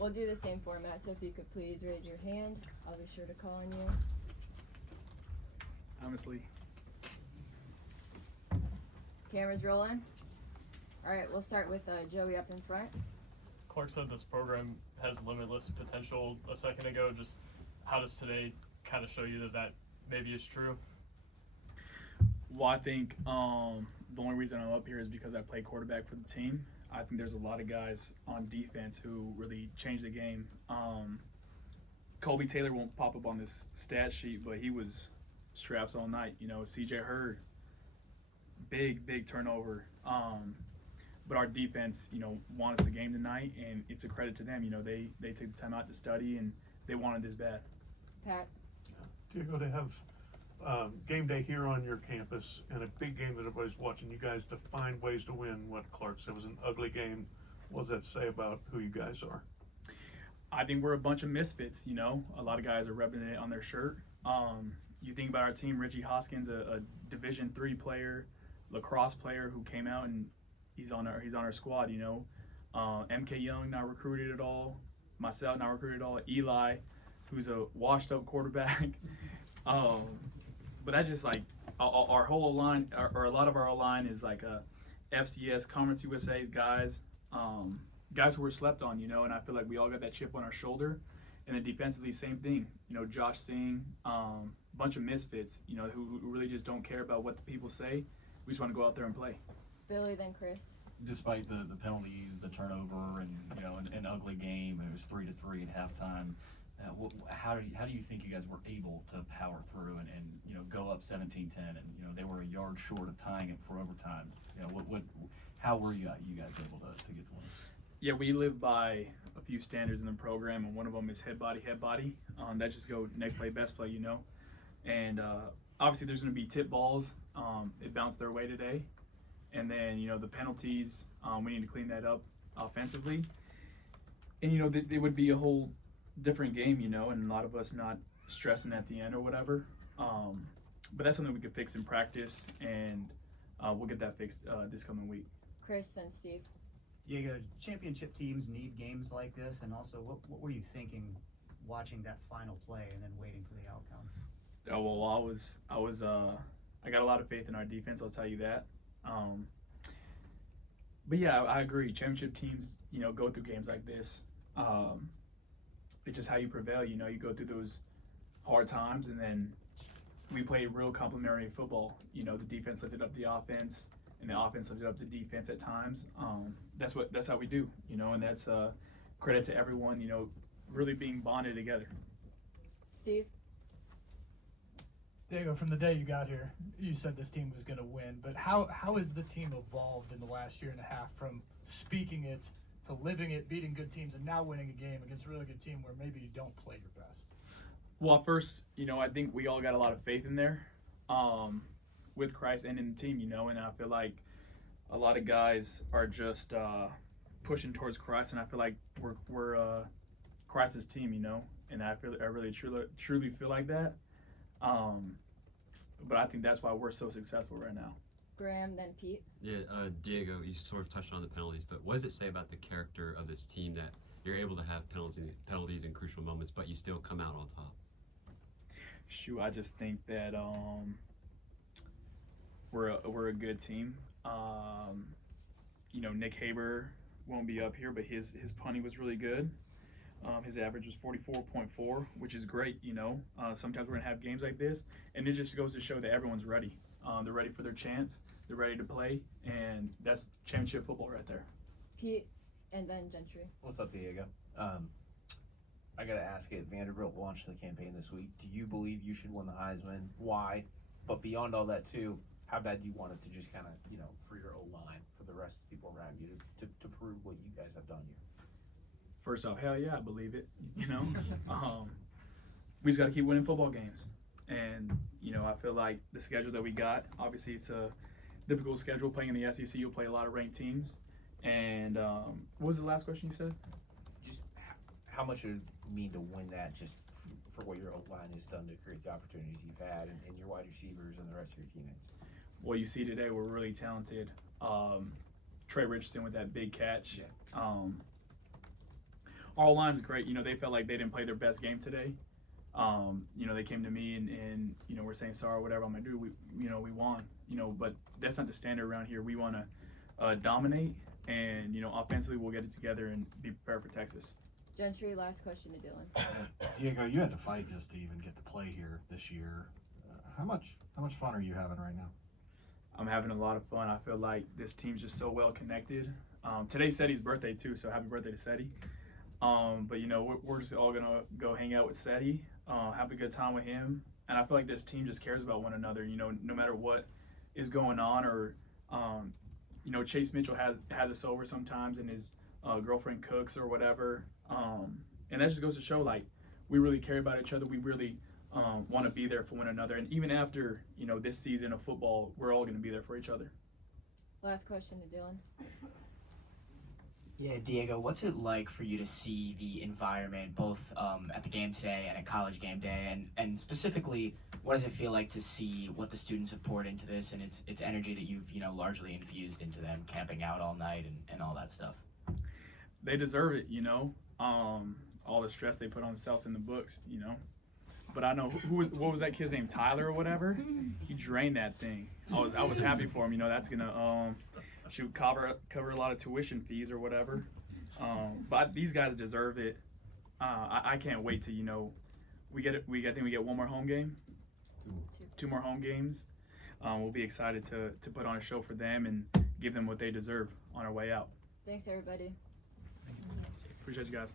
We'll do the same format, so if you could please raise your hand, I'll be sure to call on you. Honestly. Cameras rolling. All right, we'll start with Joey up in front. Clark said this program has limitless potential a second ago. Just how does today kind of show you that maybe is true? Well, I think the only reason I'm up here is because I play quarterback for the team. I think there's a lot of guys on defense who really changed the game. Colby Taylor won't pop up on this stat sheet, but he was straps all night. C.J. Hurd, big turnover. But our defense, won us the game tonight, and it's a credit to them. They took the time out to study, and they wanted this bad. Pat. Diego, to have game day here on your campus and a big game that everybody's watching, you guys to find ways to win what Clark said was an ugly game. What does that say about who you guys are? I think we're a bunch of misfits. A lot of guys are repping it on their shirt. You think about our team, Richie Hoskins, a Division III player, lacrosse player who came out and he's on our squad. MK Young not recruited at all. Myself not recruited at all. Eli, who's a washed up quarterback. But that's just like our whole line, or a lot of our line is like a FCS Conference USA guys, guys who were slept on, and I feel like we all got that chip on our shoulder. And then defensively, same thing. Josh Singh, bunch of misfits, who really just don't care about what the people say. We just want to go out there and play. Billy, then Chris. Despite the penalties, the turnover, and an ugly game, it was 3-3 at halftime. How do you think you guys were able to power through and go up 17-10, and they were a yard short of tying it for overtime? How were you guys able to get the win? Yeah, we live by a few standards in the program, and one of them is head body. That just go next play, best play, And obviously there's going to be tip balls. It bounced their way today. And then, the penalties, we need to clean that up offensively. And, it would be a whole different game, and a lot of us not stressing at the end or whatever. But that's something we could fix in practice, and we'll get that fixed this coming week. Chris, then Steve. Diego, championship teams need games like this, and also what were you thinking watching that final play and then waiting for the outcome? Oh, well, I got a lot of faith in our defense, I'll tell you that. But yeah, I agree. Championship teams, go through games like this. It's just how you prevail. You go through those hard times, and then we played real complementary football. The defense lifted up the offense, and the offense lifted up the defense at times. That's how we do. And that's credit to everyone. Really being bonded together. Steve. Diego, from the day you got here, you said this team was going to win, but how has the team evolved in the last year and a half from speaking it to living it, beating good teams, and now winning a game against a really good team where maybe you don't play your best? Well, first, I think we all got a lot of faith in there with Christ and in the team, and I feel like a lot of guys are just pushing towards Christ, and I feel like we're Christ's team, and I really truly feel like that. But I think that's why we're so successful right now. Graham, then Pete. Yeah, Diego, you sort of touched on the penalties, but what does it say about the character of this team that you're able to have penalties in crucial moments, but you still come out on top? Shoot, I just think that we're a good team. Nick Haber won't be up here, but his punting was really good. His average was 44.4, which is great. Sometimes we're gonna have games like this, and it just goes to show that everyone's ready. They're ready for their chance. They're ready to play, and that's championship football right there. Pete, and then Gentry. What's up, Diego? I gotta ask it. Vanderbilt launched the campaign this week. Do you believe you should win the Heisman? Why? But beyond all that, too, how bad do you want it to just kind of, for your O-line, for the rest of the people around you, to prove what you guys have done here? First off, hell yeah, I believe it. We just got to keep winning football games. And, I feel like the schedule that we got, obviously it's a difficult schedule playing in the SEC. You'll play a lot of ranked teams. And what was the last question you said? Just how much it would mean to win that just for what your O-line has done to create the opportunities you've had and your wide receivers and the rest of your teammates? Well, you see today we're really talented. Trey Richardson with that big catch. Yeah. our line's great. You know, they felt like they didn't play their best game today. You know, they came to me and you know, we're saying sorry or whatever. I'm like, dude, we won. You know, but that's not the standard around here. We want to dominate, and you know, offensively we'll get it together and be prepared for Texas. Gentry, last question to Dylan. Diego, you had to fight just to even get to play here this year. How much fun are you having right now? I'm having a lot of fun. I feel like this team's just so well connected. Today's Seti's birthday too, so happy birthday to Seti. But you know, we're just all gonna go hang out with Seti, have a good time with him, and I feel like this team just cares about one another. You know, no matter what is going on, or you know, Chase Mitchell has us over sometimes, and his girlfriend cooks or whatever, and that just goes to show like we really care about each other. We really want to be there for one another, and even after you know this season of football, we're all gonna be there for each other. Last question to Dylan. Yeah, Diego, what's it like for you to see the environment both at the game today and at college game day, and specifically, what does it feel like to see what the students have poured into this and its energy that you've, you know, largely infused into them, camping out all night and all that stuff? They deserve it, you know. All the stress they put on themselves in the books, you know. But I know what was that kid's name, Tyler or whatever? He drained that thing. I was happy for him, you know. That's gonna cover a lot of tuition fees or whatever. But these guys deserve it. I can't wait to, you know, I think we get one more home game, two more home games. We'll be excited to put on a show for them and give them what they deserve on our way out. Thanks, everybody. Appreciate you guys.